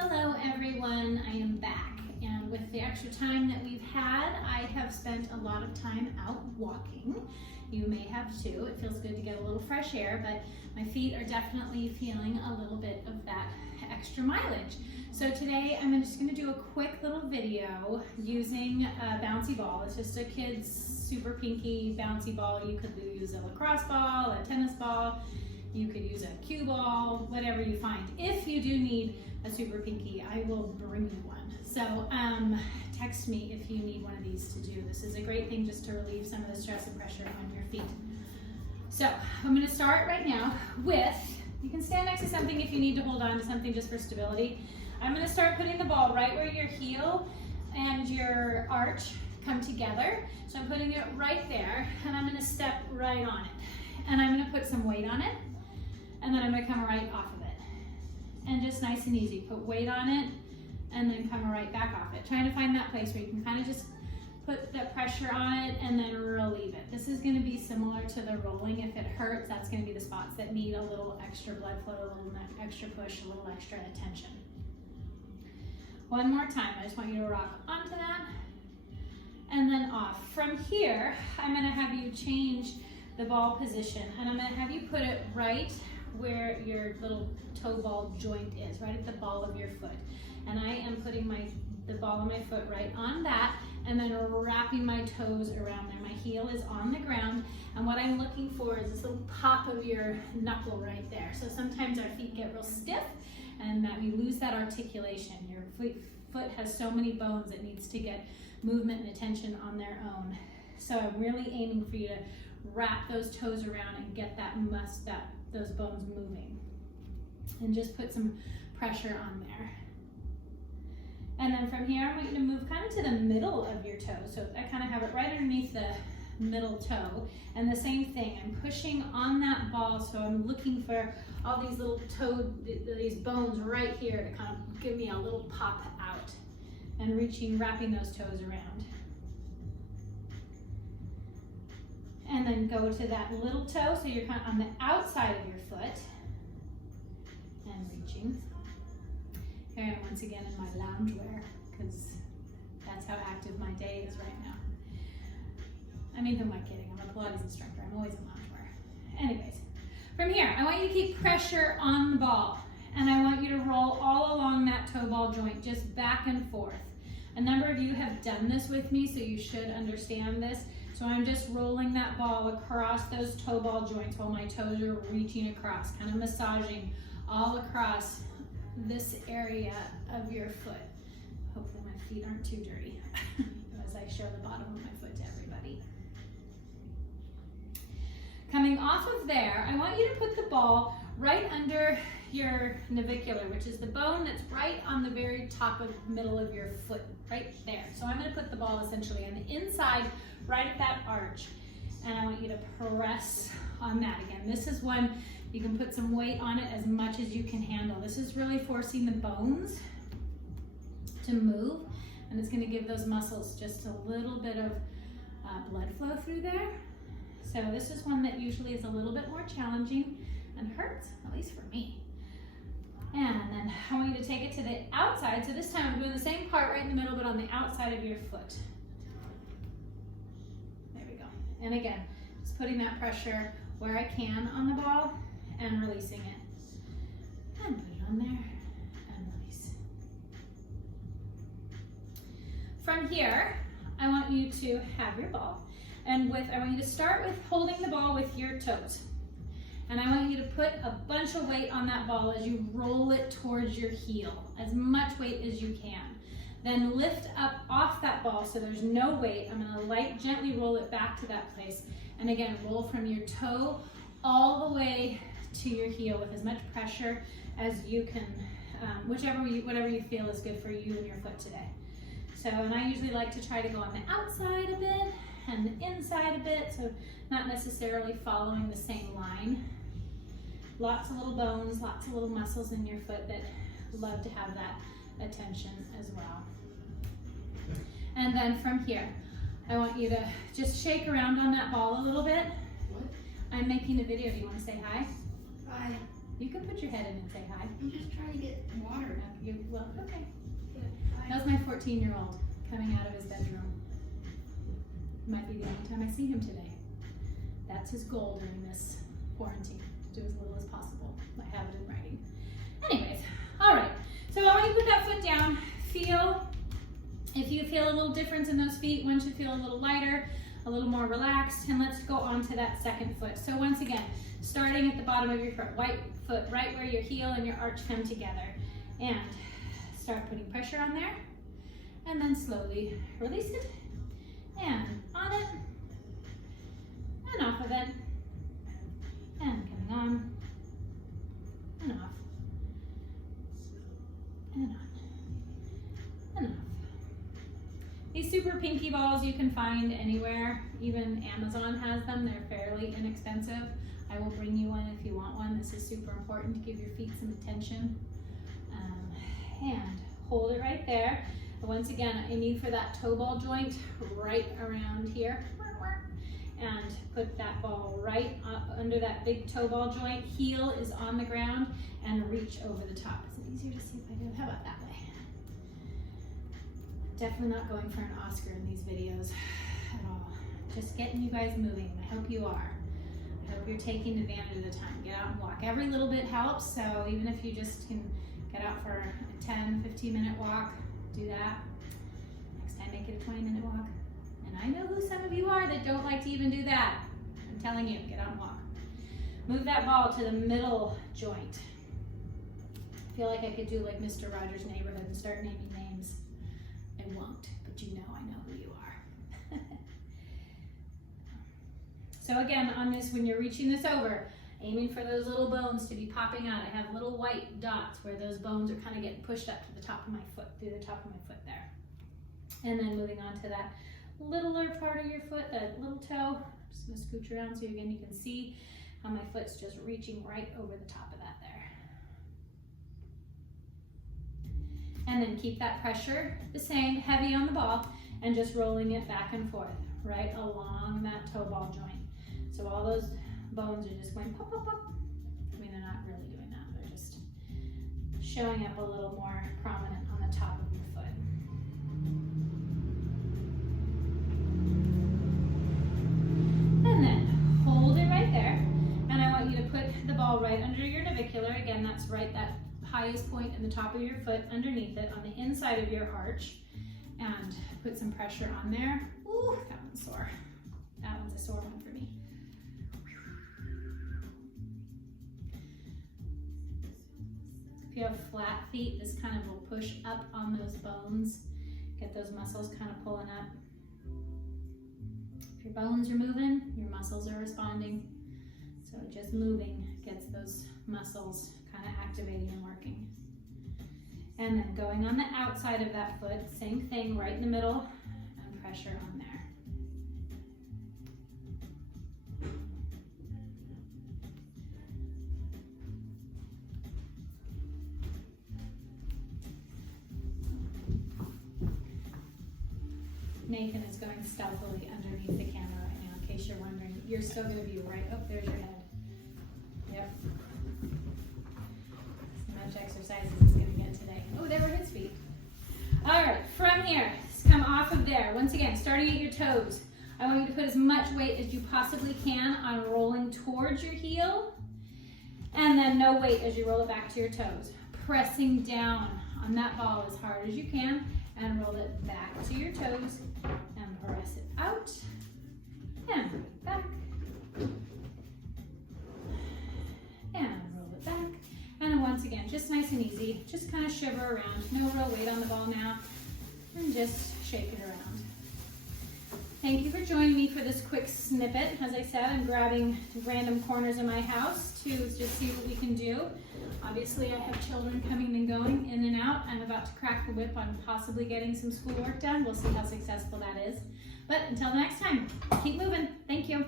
Hello everyone, I am back, and with the extra time that we've had, I have spent a lot of time out walking. You may have too. It feels good to get a little fresh air, but my feet are definitely feeling a little bit of that extra mileage. So today I'm just going to do a quick little video using a bouncy ball. It's just a kid's super pinky bouncy ball. You could use a lacrosse ball, a tennis ball, you could use a cue ball, whatever you find. If you do need a super pinky, I will bring you one. So text me if you need one of these to do. This is a great thing just to relieve some of the stress and pressure on your feet. So I'm going to start right now with, you can stand next to something if you need to hold on to something just for stability. I'm going to start putting the ball right where your heel and your arch come together. So I'm putting it right there, and I'm going to step right on it. And I'm going to put some weight on it, and then I'm going to come right off of it. And just nice and easy, put weight on it, and then come right back off it. Trying to find that place where you can kind of just put the pressure on it and then relieve it. This is going to be similar to the rolling. If it hurts, that's going to be the spots that need a little extra blood flow, a little extra push, a little extra attention. One more time, I just want you to rock onto that, and then off. From here, I'm going to have you change the ball position, and I'm going to have you put it right where your little toe ball joint is, right at the ball of your foot. And I am putting the ball of my foot right on that, and then wrapping my toes around there. My heel is on the ground, and what I'm looking for is this little pop of your knuckle right there. So sometimes our feet get real stiff, and that we lose that articulation. Your foot has so many bones, it needs to get movement and attention on their own. So I'm really aiming for you to wrap those toes around and get those bones moving. And just put some pressure on there. And then from here, I want you to move kind of to the middle of your toe. So I kind of have it right underneath the middle toe. And the same thing, I'm pushing on that ball, so I'm looking for all these little these bones right here to kind of give me a little pop out. And wrapping those toes around. And then go to that little toe, so you're kind of on the outside of your foot. And reaching. Here I am once again in my loungewear, because that's how active my day is right now. I mean, who am I kidding? I'm a Pilates instructor. I'm always in loungewear. Anyways, from here, I want you to keep pressure on the ball, and I want you to roll all along that toe ball joint, just back and forth. A number of you have done this with me, so you should understand this. So I'm just rolling that ball across those toe ball joints while my toes are reaching across, kind of massaging all across this area of your foot. Hopefully my feet aren't too dirty as I show the bottom of my foot to everybody. Coming off of there, I want you to put the ball right under your navicular, which is the bone that's right on the very top of middle of your foot, right there. So I'm going to put the ball essentially on the inside, right at that arch, and I want you to press on that again. This is when you can put some weight on it as much as you can handle. This is really forcing the bones to move, and it's going to give those muscles just a little bit of blood flow through there. So this is one that usually is a little bit more challenging and hurts, at least for me. And then I want you to take it to the outside. So this time I'm doing the same part right in the middle, but on the outside of your foot. There we go. And again, just putting that pressure where I can on the ball and releasing it. And put it on there and release. From here, I want you to have your ball. And I want you to start with holding the ball with your toes. And I want you to put a bunch of weight on that ball as you roll it towards your heel, as much weight as you can. Then lift up off that ball so there's no weight. I'm going to gently roll it back to that place. And again, roll from your toe all the way to your heel with as much pressure as you can, whatever you feel is good for you and your foot today. So, and I usually like to try to go on the outside a bit and the inside a bit, so not necessarily following the same line. Lots of little bones, lots of little muscles in your foot that love to have that attention as well. And then from here, I want you to just shake around on that ball a little bit. What? I'm making a video. Do you want to say hi? Hi. You can put your head in and say hi. I'm just trying to get water. Well, okay. That was my 14-year-old coming out of his bedroom. Might be the only time I see him today. That's his goal during this quarantine, to do as little as possible. I have it in writing. Anyways, all right. So I want you to put that foot down. If you feel a little difference in those feet, one should feel a little lighter, a little more relaxed, and let's go on to that second foot. So once again, starting at the bottom of your foot, right where your heel and your arch come together. And start putting pressure on there, and then slowly release it, and on it, and off of it, and coming on, and off, and on, and off. These super pinky balls you can find anywhere, even Amazon has them, they're fairly inexpensive. I will bring you one if you want one. This is super important to give your feet some attention. And hold it right there. And once again, aiming for that toe ball joint right around here. And put that ball right up under that big toe ball joint. Heel is on the ground and reach over the top. Is it easier to see if I do? How about that way? Definitely not going for an Oscar in these videos at all. Just getting you guys moving. I hope you are. I hope you're taking advantage of the time. Get out and walk. Every little bit helps, so even if you just can get out for a 10, 15-minute walk, do that. Next time, make it a 20-minute walk. And I know who some of you are that don't like to even do that. I'm telling you, get out and walk. Move that ball to the middle joint. I feel like I could do like Mr. Rogers' Neighborhood and start naming names. I won't, but you know I know who you are. So again, on this, when you're reaching this over, aiming for those little bones to be popping out. I have little white dots where those bones are kind of getting pushed up to the top of my foot, through the top of my foot there. And then moving on to that littler part of your foot, that little toe. I'm just gonna scooch around so again you can see how my foot's just reaching right over the top of that there. And then keep that pressure the same, heavy on the ball, and just rolling it back and forth, right along that toe ball joint. So all those bones are just going pop, pop, pop. I mean, they're not really doing that. They're just showing up a little more prominent on the top of your foot. And then hold it right there. And I want you to put the ball right under your navicular. Again, that's right, that highest point in the top of your foot, underneath it, on the inside of your arch. And put some pressure on there. Ooh, that one's sore. That one's a sore one for me. If you have flat feet, this kind of will push up on those bones, get those muscles kind of pulling up. If your bones are moving, your muscles are responding. So just moving gets those muscles kind of activating and working. And then going on the outside of that foot, same thing, right in the middle, and pressure on there. Nathan is going stealthily underneath the camera right now, in case you're wondering. You're still going to be right up, there's your head. Yep. So much exercise he's going to get today. Oh, there were his feet. All right, from here, come off of there. Once again, starting at your toes. I want you to put as much weight as you possibly can on rolling towards your heel, and then no weight as you roll it back to your toes. Pressing down on that ball as hard as you can, and roll it back to your toes, and press it out, and bring it back, and roll it back. And then once again, just nice and easy, just kind of shiver around, no real weight on the ball now, and just shake it around. Thank you for joining me for this quick snippet. As I said, I'm grabbing random corners of my house to just see what we can do. Obviously, I have children coming and going, in and out. I'm about to crack the whip on possibly getting some schoolwork done. We'll see how successful that is. But until next time, keep moving. Thank you.